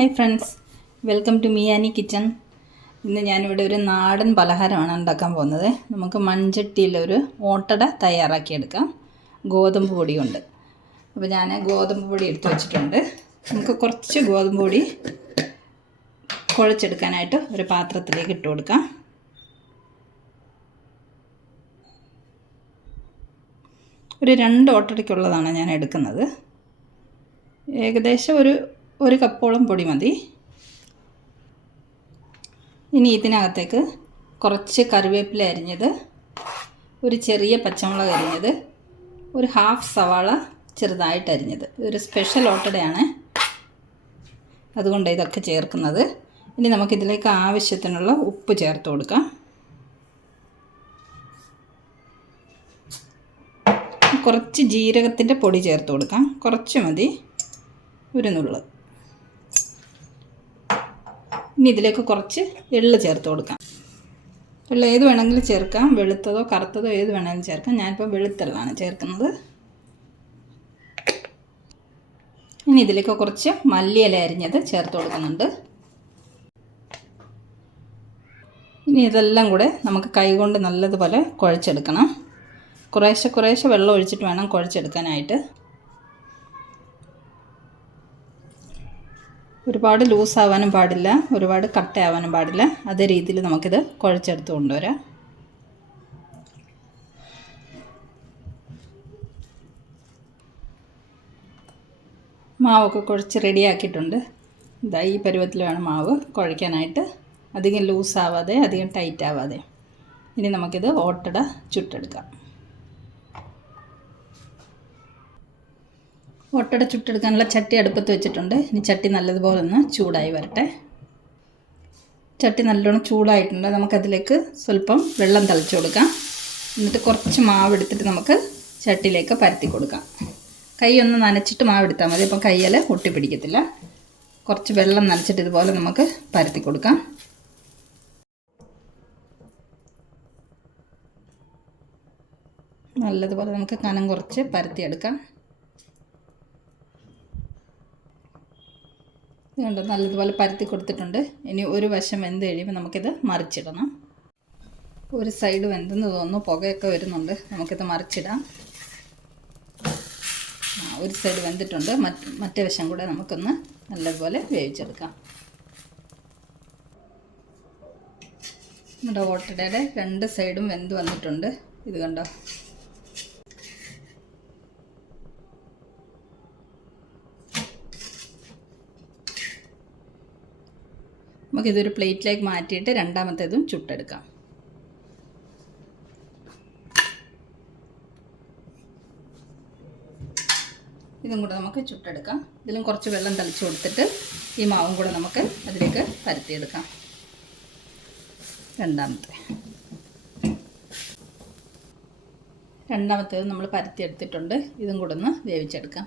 Hi friends, welcome to Miyani kitchen. ഇന്ന് ഞാനിവിടെ ഒരു നാടൻ പലഹാരമാണ് ഉണ്ടാക്കാൻ പോകുന്നത്. നമുക്ക് മൺചട്ടിയിലൊരു ഓട്ടട തയ്യാറാക്കിയെടുക്കാം ഗോതമ്പ് പൊടി കൊണ്ട്. അപ്പോൾ ഞാൻ ഗോതമ്പ് പൊടി എടുത്ത് വെച്ചിട്ടുണ്ട്. നമുക്ക് കുറച്ച് ഗോതമ്പ് പൊടി കുഴച്ചെടുക്കാനായിട്ട് ഒരു പാത്രത്തിലേക്ക് ഇട്ട് കൊടുക്കാം. ഒരു 2 ഓട്ടടയ്ക്കുള്ളതാണ് ഞാൻ എടുക്കുന്നത്. ഏകദേശം ഒരു കപ്പോളം പൊടി മതി. ഇനി ഇതിനകത്തേക്ക് കുറച്ച് കറിവേപ്പില അരിഞ്ഞത്, ഒരു ചെറിയ പച്ചമുളക് അരിഞ്ഞത്, ഒരു ഹാഫ് സവാള ചെറുതായിട്ട് അരിഞ്ഞത്. ഇതൊരു സ്പെഷ്യൽ ഓട്ടടയാണ്, അതുകൊണ്ട് ഇതൊക്കെ ചേർക്കുന്നത്. ഇനി നമുക്കിതിലേക്ക് ആവശ്യത്തിനുള്ള ഉപ്പ് ചേർത്ത് കൊടുക്കാം. കുറച്ച് ജീരകത്തിൻ്റെ പൊടി ചേർത്ത് കൊടുക്കാം, കുറച്ച് മതി, ഒരു നുള്ള്. ഇനി ഇതിലേക്ക് കുറച്ച് എള്ള് ചേർത്ത് കൊടുക്കാം. എള്ള് ഏത് വേണമെങ്കിലും ചേർക്കാം, വെളുത്തതോ കറുത്തതോ ഏത് വേണമെങ്കിലും ചേർക്കാം. ഞാനിപ്പോൾ വെളുത്തെള്ളാണ് ചേർക്കുന്നത്. ഇനി ഇതിലേക്ക് കുറച്ച് മല്ലിയില അരിഞ്ഞത് ചേർത്ത് കൊടുക്കുന്നുണ്ട്. ഇനി ഇതെല്ലാം കൂടെ നമുക്ക് കൈകൊണ്ട് നല്ലതുപോലെ കുഴച്ചെടുക്കണം. കുറേശ്ശെ വെള്ളം ഒഴിച്ചിട്ട് വേണം കുഴച്ചെടുക്കാനായിട്ട്. ഒരുപാട് ലൂസാവാനും പാടില്ല, ഒരുപാട് കട്ടയാവാനും പാടില്ല. അതേ രീതിയിൽ നമുക്കിത് കുഴച്ചെടുത്ത് കൊണ്ടുവരാം. മാവൊക്കെ കുഴച്ച് റെഡിയാക്കിയിട്ടുണ്ട്. ഇതാ ഈ പരുവത്തിൽ വേണം മാവ് കുഴയ്ക്കാനായിട്ട്, അധികം ലൂസാവാതെ അധികം ടൈറ്റ് ആവാതെ. ഇനി നമുക്കിത് ഓട്ടട ചുട്ടെടുക്കാം. ഓട്ടട ചുട്ടെടുക്കാനുള്ള ചട്ടി അടുപ്പത്ത് വെച്ചിട്ടുണ്ട്. ഇനി ചട്ടി നല്ലതുപോലെ ഒന്ന് ചൂടായി വരട്ടെ. ചട്ടി നല്ലോണം ചൂടായിട്ടുണ്ട്. നമുക്കതിലേക്ക് സ്വല്പം വെള്ളം തളിച്ച് കൊടുക്കാം. എന്നിട്ട് കുറച്ച് മാവ് എടുത്തിട്ട് നമുക്ക് ചട്ടിയിലേക്ക് പരത്തി കൊടുക്കാം. കൈ ഒന്ന് നനച്ചിട്ട് മാവ് എടുത്താൽ മതി, അപ്പം കയ്യിൽ ഒട്ടിപ്പിടിക്കത്തില്ല. കുറച്ച് വെള്ളം നനച്ചിട്ട് ഇതുപോലെ നമുക്ക് പരത്തി കൊടുക്കാം. നല്ലതുപോലെ നമുക്ക് കനം കുറച്ച് പരത്തിയെടുക്കാം. ഇതുകൊണ്ട് നല്ലതുപോലെ പരത്തി കൊടുത്തിട്ടുണ്ട്. ഇനി ഒരു വശം വെന്ത് കഴിയുമ്പോൾ നമുക്കിത് മറിച്ചിടണം. ഒരു സൈഡ് വെന്തെന്ന് തോന്നുന്നു, പുകയൊക്കെ വരുന്നുണ്ട്. നമുക്കിത് മറിച്ചിടാം. ഒരു സൈഡ് വെന്തിട്ടുണ്ട്, മറ്റേ വശം കൂടെ നമുക്കൊന്ന് നല്ലതുപോലെ വേവിച്ചെടുക്കാം. നമ്മുടെ ഓട്ടടയുടെ 2 സൈഡും വെന്ത് വന്നിട്ടുണ്ട്. ഇത് കണ്ടോ. നമുക്കിതൊരു പ്ലേറ്റിലേക്ക് മാറ്റിയിട്ട് രണ്ടാമത്തേതും ചുട്ടെടുക്കാം. ഇതും കൂടെ നമുക്ക് ചുട്ടെടുക്കാം. ഇതിലും കുറച്ച് വെള്ളം തളിച്ച് കൊടുത്തിട്ട് ഈ മാവും കൂടെ നമുക്ക് അതിലേക്ക് പരത്തിയെടുക്കാം. രണ്ടാമത്തേത് നമ്മൾ പരത്തിയെടുത്തിട്ടുണ്ട്. ഇതും കൂടെ ഒന്ന് വേവിച്ചെടുക്കാം.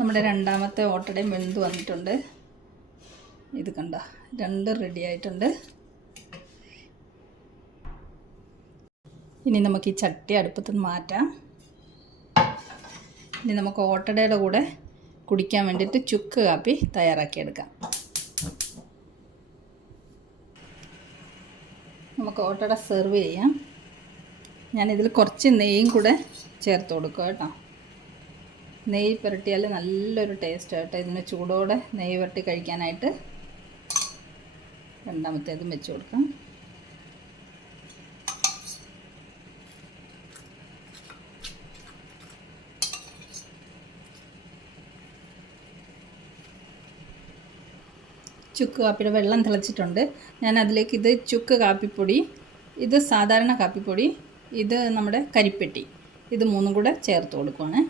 നമ്മുടെ രണ്ടാമത്തെ ഓട്ടടയും വെന്ത് വന്നിട്ടുണ്ട്. ഇത് കണ്ട, 2 റെഡി ആയിട്ടുണ്ട്. ഇനി നമുക്ക് ഈ ചട്ടി അടുപ്പത്ത് മാറ്റാം. ഇനി നമുക്ക് ഓട്ടടയുടെ കൂടെ കുടിക്കാൻ വേണ്ടിയിട്ട് ചുക്ക് കാപ്പി തയ്യാറാക്കിയെടുക്കാം. നമുക്ക് ഓട്ടട സെർവ് ചെയ്യാം. ഞാനിതിൽ കുറച്ച് നെയ്യും കൂടെ ചേർത്ത് കൊടുക്കുക കേട്ടോ. നെയ്യ് പുരട്ടിയാൽ നല്ലൊരു ടേസ്റ്റ് കേട്ടോ. ഇതിന് ചൂടോടെ നെയ്യ് പുരട്ടി കഴിക്കാനായിട്ട്. രണ്ടാമത്തേതും വെച്ച് കൊടുക്കാം. ചുക്ക് കാപ്പിയുടെ വെള്ളം തിളച്ചിട്ടുണ്ട്. ഞാൻ അതിലേക്ക് ഇത് ചുക്ക് കാപ്പിപ്പൊടി, ഇത് സാധാരണ കാപ്പിപ്പൊടി, ഇത് നമ്മുടെ കരിപ്പെട്ടി, ഇത് 3 കൂടെ ചേർത്ത് കൊടുക്കുവാണ്.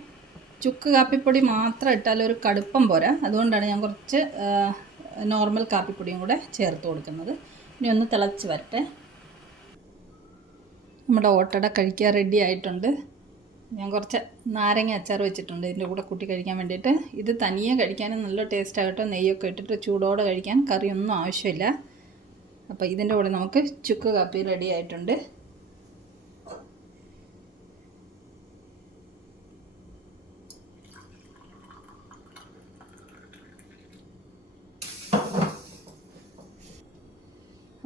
ചുക്ക് കാപ്പിപ്പൊടി മാത്രം ഇട്ടാൽ ഒരു കടുപ്പം പോരാ, അതുകൊണ്ടാണ് ഞാൻ കുറച്ച് നോർമൽ കാപ്പിപ്പൊടിയും കൂടെ ചേർത്ത് കൊടുക്കുന്നത്. ഇനി ഒന്ന് തിളച്ച് വരട്ടെ. നമ്മുടെ ഓട്ടട കഴിക്കാൻ റെഡി ആയിട്ടുണ്ട്. ഞാൻ കുറച്ച് നാരങ്ങ അച്ചാർ വെച്ചിട്ടുണ്ട് ഇതിൻ്റെ കൂടെ കൂട്ടി കഴിക്കാൻ വേണ്ടിയിട്ട്. ഇത് തനിയെ കഴിക്കാനും നല്ല ടേസ്റ്റ് ആകട്ടെ. നെയ്യൊക്കെ ഇട്ടിട്ട് ചൂടോടെ കഴിക്കാൻ കറിയൊന്നും ആവശ്യമില്ല. അപ്പോൾ ഇതിൻ്റെ കൂടെ നമുക്ക് ചുക്ക് കാപ്പി റെഡി ആയിട്ടുണ്ട്.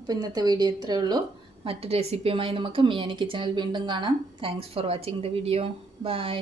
അപ്പോൾ ഇന്നത്തെ വീഡിയോ ഇത്രയേ ഉള്ളൂ. മറ്റൊരു റെസിപ്പിയുമായി നമുക്ക് മിയാനി കിച്ചണിൽ വീണ്ടും കാണാം. Thanks for watching the video. By.